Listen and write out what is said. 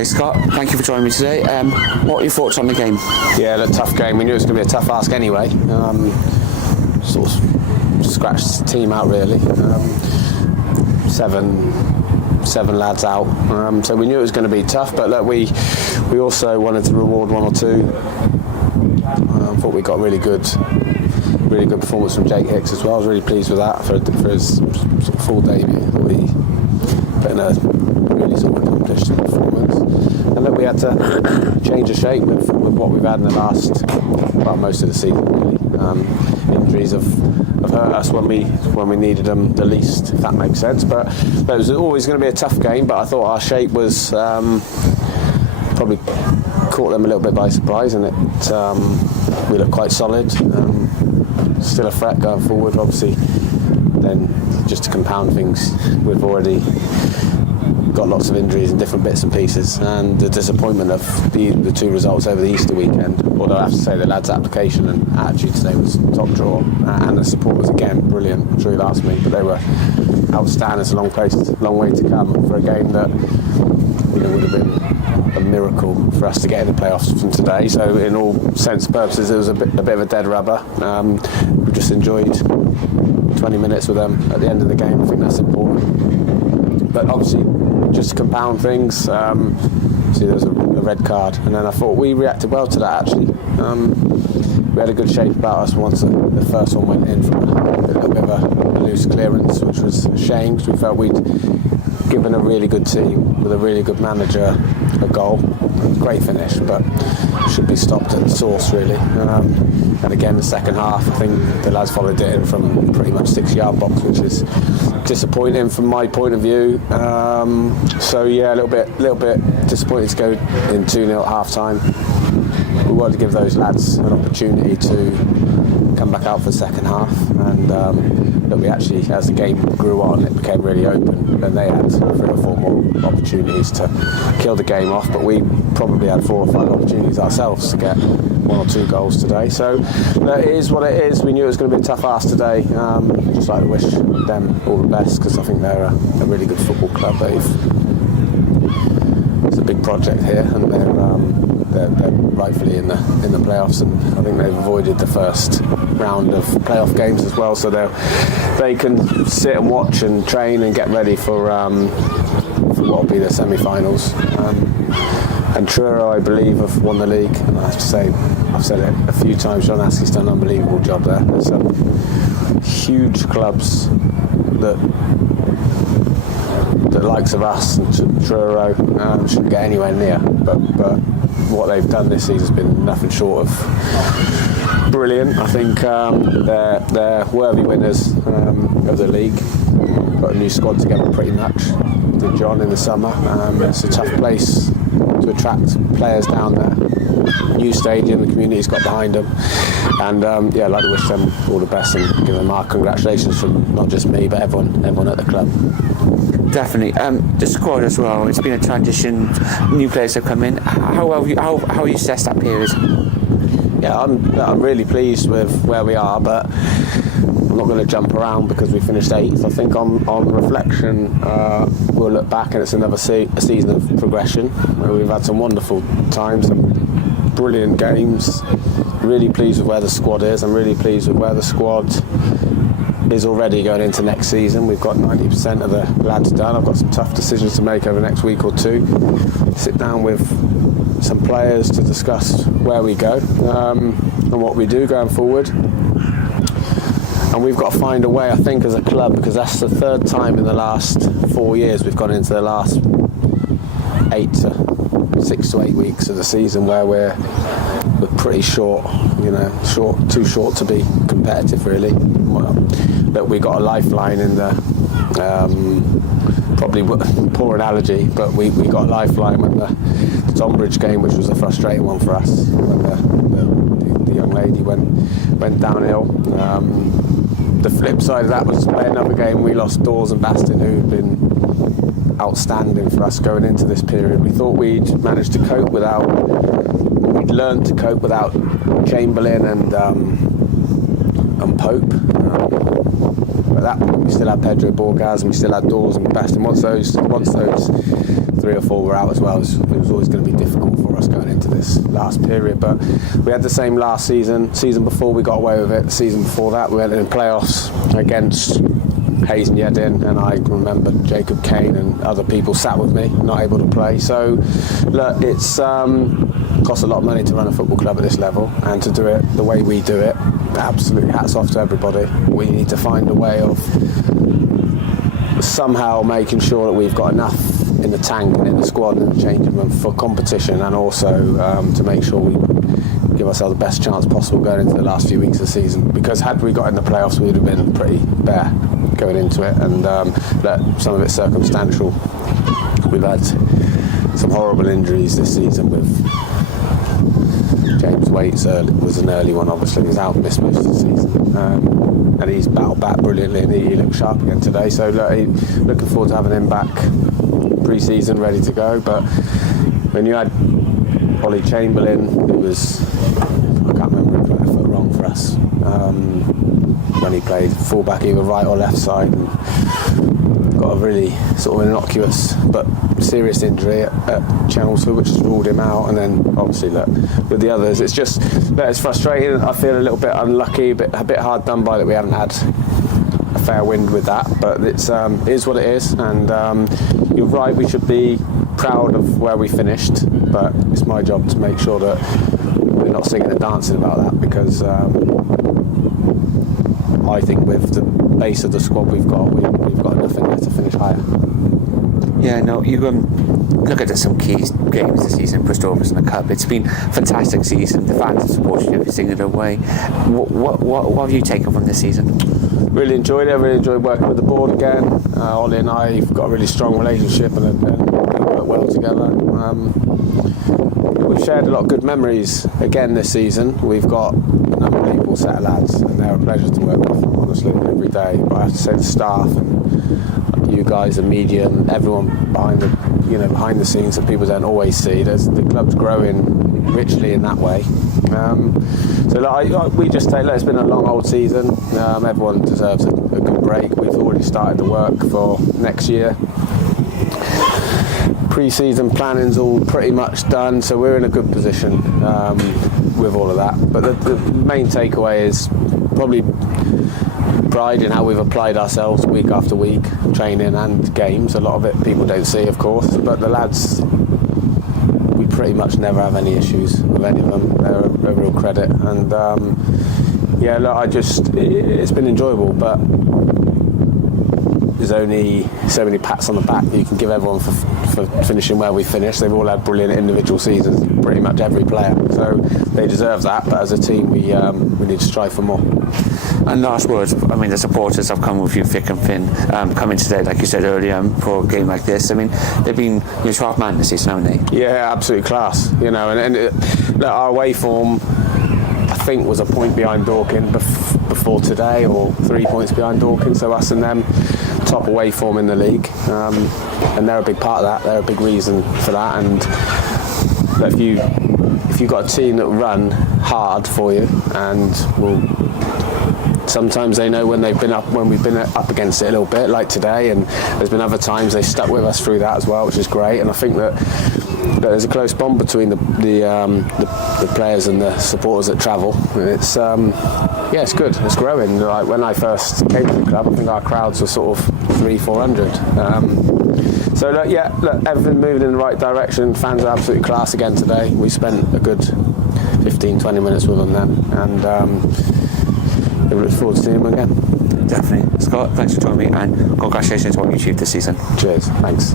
Hello Scott, thank you for joining me today. What are your thoughts on the game? Yeah, a tough game. We knew it was going to be a tough ask anyway. Sort of scratched the team out really. Seven lads out. So we knew it was going to be tough, but look, we also wanted to reward one or two. Thought we got really good performance from Jake Hicks as well. I was really pleased with that for his sort of full debut. He put in a really sort of accomplished performance. And look, we had to change the shape with what we've had in the last, well, most of the season really. Injuries have hurt us when we needed them the least, if that makes sense. But it was always going to be a tough game, but I thought our shape was probably caught them a little bit by surprise, and we looked quite solid. Still a threat going forward, obviously. Then just to compound things, we've already got lots of injuries in different bits and pieces, and the disappointment of the two results over the Easter weekend. Although I have to say the lads' application and attitude today was top draw, and the support was again brilliant. I'm sure you'll ask me, but they were outstanding. It's a long way to come for a game that would have been a miracle for us to get in the playoffs from today. So in all sense and purposes, it was a bit of a dead rubber. We just enjoyed 20 minutes with them at the end of the game. I think that's important. But obviously, just to compound things, see there was a red card, and then I thought we reacted well to that actually. We had a good shape about us once the first one went in from a little bit of a loose clearance, which was a shame because we felt we'd given a really good team with a really good manager a goal. Great finish, but should be stopped at the source really. And again, the second half, I think the lads followed it in from pretty much 6-yard box, which is disappointing from my point of view. So yeah, a little bit disappointed to go in 2-0 at half time. We wanted to give those lads an opportunity to come back out for the second half, and we actually, as the game grew on, it became really open, and they had 3 or 4 more opportunities to kill the game off, but we probably had 4 or 5 opportunities ourselves to get 1 or 2 goals today. So it is what it is. We knew it was going to be a tough ask today. Just like to wish them all the best, because I think they're a really good football club. It's a big project here, and they're rightfully in the playoffs, and I think they've avoided the first round of playoff games as well, so they can sit and watch and train and get ready for what will be the semi-finals. And Truro, I believe, have won the league, and I have to say, I've said it a few times, John Askey's done an unbelievable job there. There's some huge clubs that the likes of us and Truro shouldn't get anywhere near, but what they've done this season has been nothing short of brilliant. I think they're worthy winners of the league. Put a new squad together pretty much, did John in the summer. It's a tough place to attract players down there. New stadium, the community's got behind them, and I'd like to wish them all the best and give them our congratulations from not just me but everyone at the club. Definitely. The squad as well, it's been a transition, new players have come in. How you assess that period? Yeah, I'm really pleased with where we are, but I'm not going to jump around because we finished 8th. I think on reflection, we'll look back and it's another a season of progression where we've had some wonderful times, some brilliant games. Really pleased with where the squad is. I'm really pleased with where the squad is already going into next season. We've got 90% of the lads done. I've got some tough decisions to make over the next week or 2. Sit down with some players to discuss where we go and what we do going forward. And we've got to find a way, I think, as a club, because that's the 3rd time in the last 4 years we've gone into the last 6 to 8 weeks of the season where we're pretty short, too short to be competitive really. But we got a lifeline in the probably poor analogy, but we got a lifeline when the Tonbridge game, which was a frustrating one for us, when the young lady went downhill. The flip side of that was to play another game. We lost Dawes and Baston, who'd been outstanding for us going into this period. We thought we'd managed to cope without, we'd learned to cope without Chamberlain and Pope. But that point we still had Pedro Borgas and we still had Dawes and Baston. Once those 3 or 4 were out as well. It was always going to be difficult for us going into this last period. But we had the same last season. Season before we got away with it. The season before that we went in playoffs against Hayes and Yeddin, and I remember Jacob Kane and other people sat with me, not able to play. So look, it's costs a lot of money to run a football club at this level, and to do it the way we do it, absolutely hats off to everybody. We need to find a way of somehow making sure that we've got enough in the tank and in the squad and the changing room for competition, and also to make sure we give ourselves the best chance possible going into the last few weeks of the season. Because had we got in the playoffs, we would have been pretty bare going into it, and some of it's circumstantial. We've had some horrible injuries this season. With James Waits was an early one, obviously. He was out, missed most of the season, and he's battled back brilliantly, and he looked sharp again today. So looking forward to having him back pre-season, ready to go. But when you had Ollie Chamberlain, who was, I can't remember who played a foot wrong for us, when he played fullback either right or left side, and got a really sort of innocuous but serious injury at Chelmsford, which has ruled him out. And then obviously with the others, it's just it's frustrating. I feel a little bit unlucky, a bit hard done by that we haven't had a fair wind with that, but it is what it is. And you're right, we should be proud of where we finished, but it's my job to make sure that we're not singing and dancing about that, because I think with the base of the squad we've got enough in there to finish higher. Yeah, no, you look at some key games this season, Bristol Rovers in the Cup. It's been a fantastic season. The fans have supported you every single way. What have you taken from this season? Really enjoyed it. I really enjoyed working with the board again. Ollie and I have got a really strong relationship, and we work well together. We've shared a lot of good memories again this season. We've got an unbelievable set of lads, and they're a pleasure to work with, honestly, every day. But I have to say the staff and you guys, the media, and everyone behind the scenes that people don't always see. The club's growing richly in that way. We just take. It's been a long old season. Everyone deserves a good break. We've already started the work for next year. Pre-season planning's all pretty much done, so we're in a good position with all of that. But the main takeaway is probably pride in how we've applied ourselves week after week, training and games. A lot of it people don't see, of course, but the lads, we pretty much never have any issues with any of them. They're a real credit, and it's been enjoyable, but there's only so many pats on the back that you can give everyone for finishing where we finished. They've all had brilliant individual seasons, pretty much every player, so they deserve that. But as a team, we need to strive for more. And last words, I mean, the supporters have come with you thick and thin, coming today, like you said earlier, for a game like this. I mean, they've been 12 man this season, haven't they? Yeah, absolute class. And our away form, I think, was a point behind Dorking before today, or 3 points behind Dorking. So us and them, top away form in the league, and they're a big part of that. They're a big reason for that. And if you've got a team that run hard for you, and will. Sometimes they know when we've been up against it a little bit, like today, and there's been other times they stuck with us through that as well, which is great. And I think that there's a close bond between the players and the supporters that travel. It's it's good. It's growing. Like when I first came to the club, I think our crowds were sort of 300-400. Everything moving in the right direction. Fans are absolutely class again today. We spent a good 15-20 minutes with them then, and I look forward to seeing them again. Definitely. Scott, thanks for joining me, and congratulations on what you achieved this season. Cheers. Thanks.